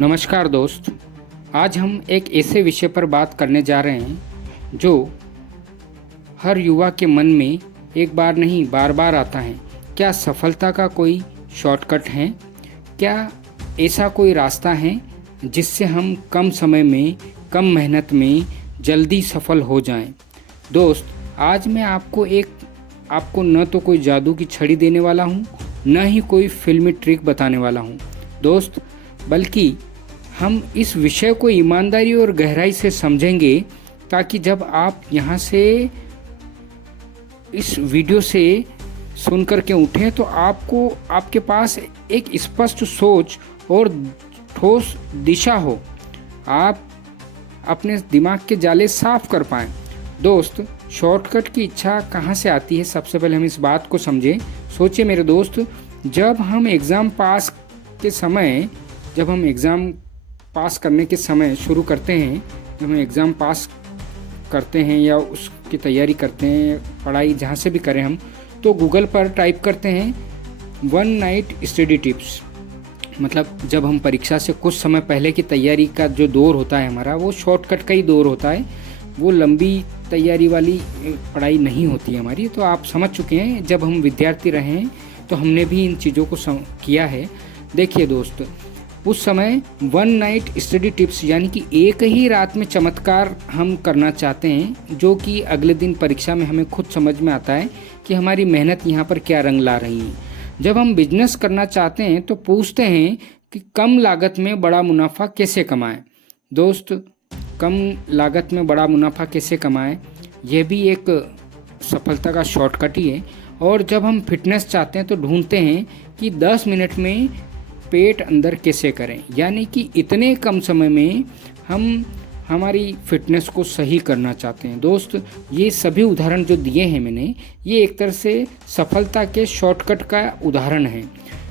नमस्कार दोस्त। आज हम एक ऐसे विषय पर बात करने जा रहे हैं जो हर युवा के मन में एक बार नहीं बार बार आता है। क्या सफलता का कोई शॉर्टकट है? क्या ऐसा कोई रास्ता है जिससे हम कम समय में, कम मेहनत में जल्दी सफल हो जाएं? दोस्त, आज मैं आपको न तो कोई जादू की छड़ी देने वाला हूँ, न ही कोई फिल्मी ट्रिक बताने वाला हूँ दोस्त, बल्कि हम इस विषय को ईमानदारी और गहराई से समझेंगे ताकि जब आप यहाँ से इस वीडियो से सुन कर के उठें तो आपके पास एक स्पष्ट सोच और ठोस दिशा हो, आप अपने दिमाग के जाले साफ कर पाएँ। दोस्त, शॉर्टकट की इच्छा कहाँ से आती है? सबसे पहले हम इस बात को समझें। सोचिए मेरे दोस्त, जब हम एग्ज़ाम करने के समय शुरू करते हैं, जब हम एग्ज़ाम पास करते हैं या उसकी तैयारी करते हैं, पढ़ाई जहाँ से भी करें हम, तो गूगल पर टाइप करते हैं 1 नाइट स्टडी टिप्स। मतलब जब हम परीक्षा से कुछ समय पहले की तैयारी का जो दौर होता है हमारा, वो शॉर्टकट का ही दौर होता है, वो लंबी तैयारी वाली पढ़ाई नहीं होती है हमारी। तो आप समझ चुके हैं, जब हम विद्यार्थी रहे हैं तो हमने भी इन चीज़ों को किया है। देखिए दोस्त, उस समय 1 नाइट स्टडी टिप्स यानी कि एक ही रात में चमत्कार हम करना चाहते हैं, जो कि अगले दिन परीक्षा में हमें खुद समझ में आता है कि हमारी मेहनत यहाँ पर क्या रंग ला रही है। जब हम बिजनेस करना चाहते हैं तो पूछते हैं कि कम लागत में बड़ा मुनाफा कैसे कमाएं। दोस्त, कम लागत में बड़ा मुनाफा कैसे कमाएं, यह भी एक सफलता का शॉर्टकट ही है। और जब हम फिटनेस चाहते हैं तो ढूंढते हैं कि 10 मिनट में पेट अंदर कैसे करें, यानी कि इतने कम समय में हम हमारी फिटनेस को सही करना चाहते हैं। दोस्त, ये सभी उदाहरण जो दिए हैं मैंने, ये एक तरह से सफलता के शॉर्टकट का उदाहरण है।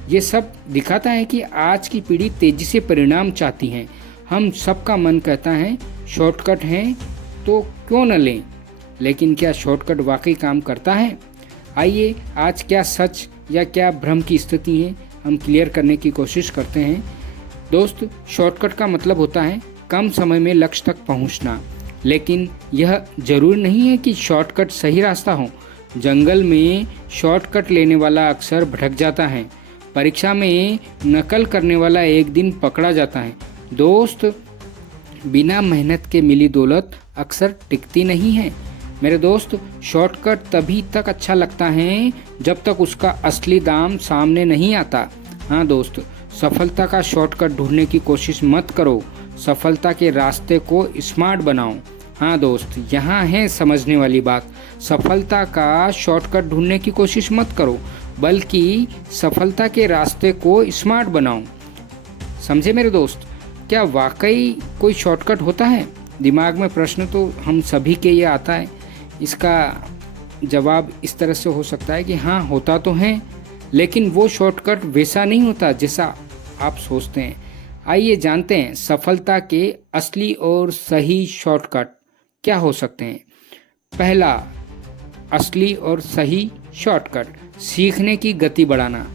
ये सब दिखाता है कि आज की पीढ़ी तेज़ी से परिणाम चाहती है। हम सबका मन कहता है शॉर्टकट है तो क्यों न लें, लेकिन क्या शॉर्टकट वाकई काम करता है? आइए आज क्या सच या क्या भ्रम की स्थिति है हम क्लियर करने की कोशिश करते हैं। दोस्त, शॉर्टकट का मतलब होता है कम समय में लक्ष्य तक पहुंचना, लेकिन यह जरूरी नहीं है कि शॉर्टकट सही रास्ता हो। जंगल में शॉर्टकट लेने वाला अक्सर भटक जाता है, परीक्षा में नकल करने वाला एक दिन पकड़ा जाता है। दोस्त, बिना मेहनत के मिली दौलत अक्सर टिकती नहीं है। मेरे दोस्त, शॉर्टकट तभी तक अच्छा लगता है जब तक उसका असली दाम सामने नहीं आता। हाँ दोस्त, सफलता का शॉर्टकट ढूंढने की कोशिश मत करो, सफलता के रास्ते को स्मार्ट बनाओ। हाँ दोस्त, यहाँ है समझने वाली बात। सफलता का शॉर्टकट ढूंढने की कोशिश मत करो, बल्कि सफलता के रास्ते को स्मार्ट बनाओ। समझे मेरे दोस्त? क्या वाकई कोई शॉर्टकट होता है? दिमाग में प्रश्न तो हम सभी के ये आता है। इसका जवाब इस तरह से हो सकता है कि हाँ, होता तो है, लेकिन वो शॉर्टकट वैसा नहीं होता जैसा आप सोचते हैं। आइए जानते हैं सफलता के असली और सही शॉर्टकट क्या हो सकते हैं। पहला असली और सही शॉर्टकट, सीखने की गति बढ़ाना।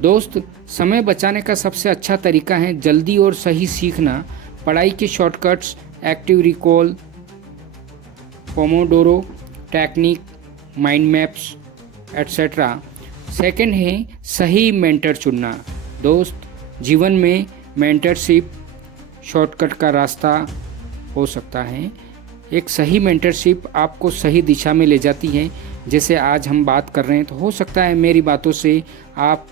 दोस्त, समय बचाने का सबसे अच्छा तरीका है जल्दी और सही सीखना। पढ़ाई के shortcuts active recall, Pomodoro technique, mind maps etcetera. Second है सही मेंटर चुनना। दोस्त, जीवन में मेंटरशिप शॉर्टकट का रास्ता हो सकता है। एक सही मेंटरशिप आपको सही दिशा में ले जाती है। जैसे आज हम बात कर रहे हैं, तो हो सकता है मेरी बातों से आप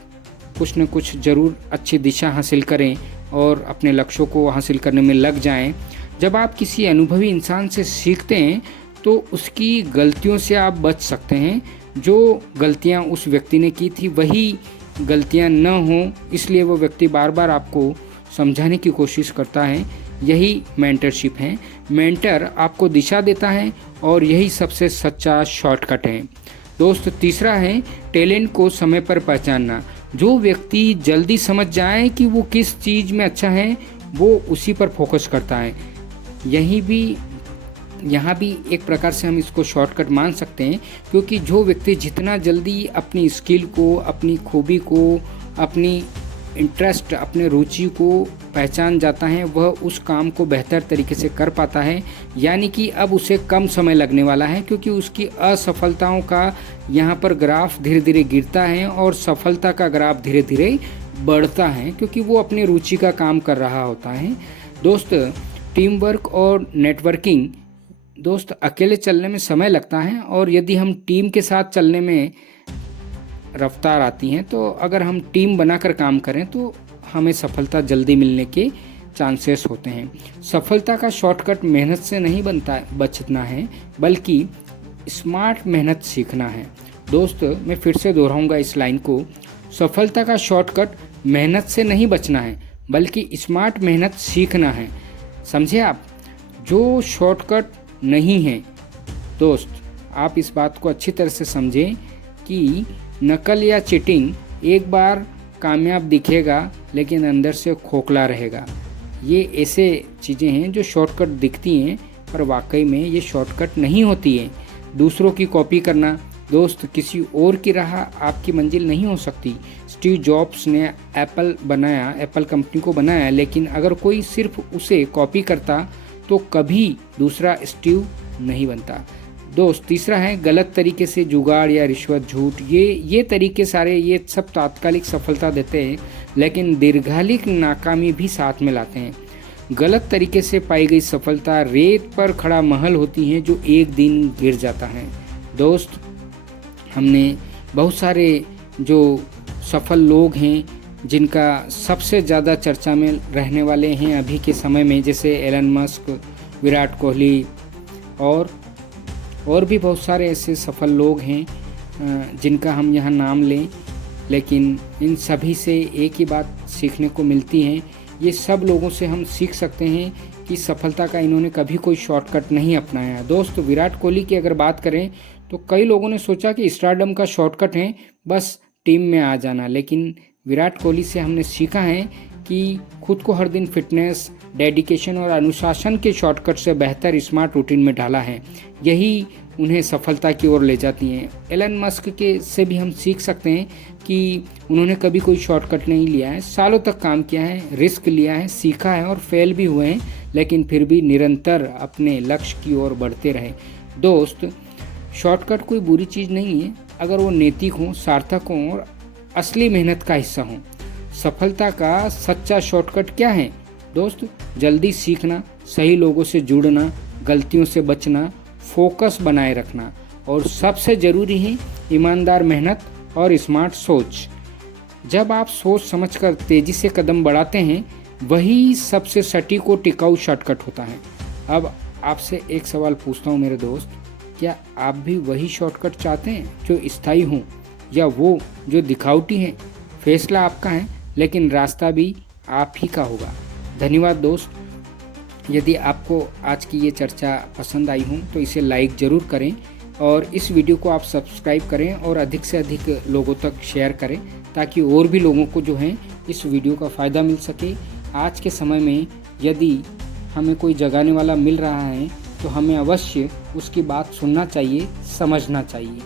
कुछ न कुछ ज़रूर अच्छी दिशा हासिल करें और अपने लक्ष्यों को हासिल करने में लग जाएं। जब आप किसी अनुभवी इंसान से सीखते हैं तो उसकी गलतियों से आप बच सकते हैं। जो गलतियां उस व्यक्ति ने की थी वही गलतियां न हों, इसलिए वो व्यक्ति बार बार आपको समझाने की कोशिश करता है। यही मेंटरशिप है। मेंटर आपको दिशा देता है और यही सबसे सच्चा शॉर्टकट है। दोस्त, तीसरा है टैलेंट को समय पर पहचानना। जो व्यक्ति जल्दी समझ जाए कि वो किस चीज़ में अच्छा है, वो उसी पर फोकस करता है। यहाँ भी एक प्रकार से हम इसको शॉर्टकट मान सकते हैं, क्योंकि जो व्यक्ति जितना जल्दी अपनी स्किल को, अपनी खूबी को, अपनी इंटरेस्ट, अपने रुचि को पहचान जाता है, वह उस काम को बेहतर तरीके से कर पाता है। यानी कि अब उसे कम समय लगने वाला है, क्योंकि उसकी असफलताओं का यहाँ पर ग्राफ धीरे धीरे गिरता है और सफलता का ग्राफ धीरे धीरे बढ़ता है, क्योंकि वो अपनी रुचि का काम कर रहा होता है। दोस्त, टीम वर्क और नेटवर्किंग, दोस्त अकेले चलने में समय लगता है, और यदि हम टीम के साथ चलने में रफ्तार आती हैं, तो अगर हम टीम बनाकर काम करें तो हमें सफलता जल्दी मिलने के चांसेस होते हैं। सफलता का शॉर्टकट मेहनत से नहीं बचना है, बल्कि स्मार्ट मेहनत सीखना है। दोस्त, मैं फिर से दोहराऊंगा इस लाइन को, सफलता का शॉर्टकट मेहनत से नहीं बचना है, बल्कि स्मार्ट मेहनत सीखना है। समझे आप? जो शॉर्टकट नहीं है दोस्त, आप इस बात को अच्छी तरह से समझें कि नकल या चीटिंग एक बार कामयाब दिखेगा, लेकिन अंदर से खोखला रहेगा। ये ऐसे चीज़ें हैं जो शॉर्टकट दिखती हैं, पर वाकई में ये शॉर्टकट नहीं होती है। दूसरों की कॉपी करना, दोस्त किसी और की राह आपकी मंजिल नहीं हो सकती। स्टीव जॉब्स ने एप्पल कंपनी को बनाया, लेकिन अगर कोई सिर्फ उसे कॉपी करता तो कभी दूसरा स्टीव नहीं बनता। दोस्त, तीसरा है गलत तरीके से जुगाड़ या रिश्वत, झूठ। ये तरीके सारे, ये सब तात्कालिक सफलता देते हैं, लेकिन दीर्घकालिक नाकामी भी साथ में लाते हैं। गलत तरीके से पाई गई सफलता रेत पर खड़ा महल होती है जो एक दिन गिर जाता है। दोस्त, हमने बहुत सारे जो सफल लोग हैं जिनका सबसे ज़्यादा चर्चा में रहने वाले हैं अभी के समय में, जैसे एलन मस्क, विराट कोहली और भी बहुत सारे ऐसे सफल लोग हैं जिनका हम यहाँ नाम लें, लेकिन इन सभी से एक ही बात सीखने को मिलती है। ये सब लोगों से हम सीख सकते हैं कि सफलता का इन्होंने कभी कोई शॉर्टकट नहीं अपनाया। दोस्त, विराट कोहली की अगर बात करें तो कई लोगों ने सोचा कि स्टारडम का शॉर्टकट है बस टीम में आ जाना, लेकिन विराट कोहली से हमने सीखा है कि खुद को हर दिन फिटनेस, डेडिकेशन और अनुशासन के शॉर्टकट से बेहतर स्मार्ट रूटीन में ढाला है। यही उन्हें सफलता की ओर ले जाती हैं। एलन मस्क के से भी हम सीख सकते हैं कि उन्होंने कभी कोई शॉर्टकट नहीं लिया है, सालों तक काम किया है, रिस्क लिया है, सीखा है और फेल भी हुए हैं, लेकिन फिर भी निरंतर अपने लक्ष्य की ओर बढ़ते रहे। दोस्त, शॉर्टकट कोई बुरी चीज़ नहीं है अगर वो नैतिक हों, सार्थक हों और असली मेहनत का हिस्सा हों। सफलता का सच्चा शॉर्टकट क्या है दोस्त? जल्दी सीखना, सही लोगों से जुड़ना, गलतियों से बचना, फोकस बनाए रखना, और सबसे ज़रूरी है ईमानदार मेहनत और स्मार्ट सोच। जब आप सोच समझकर तेज़ी से कदम बढ़ाते हैं, वही सबसे सटीक और टिकाऊ शॉर्टकट होता है। अब आपसे एक सवाल पूछता हूँ मेरे दोस्त, क्या आप भी वही शॉर्टकट चाहते हैं जो स्थायी हों, या वो जो दिखावटी है? फैसला आपका है, लेकिन रास्ता भी आप ही का होगा। धन्यवाद दोस्त। यदि आपको आज की ये चर्चा पसंद आई हो तो इसे लाइक ज़रूर करें, और इस वीडियो को आप सब्सक्राइब करें और अधिक से अधिक लोगों तक शेयर करें, ताकि और भी लोगों को जो है इस वीडियो का फ़ायदा मिल सके। आज के समय में यदि हमें कोई जगाने वाला मिल रहा है तो हमें अवश्य उसकी बात सुनना चाहिए, समझना चाहिए।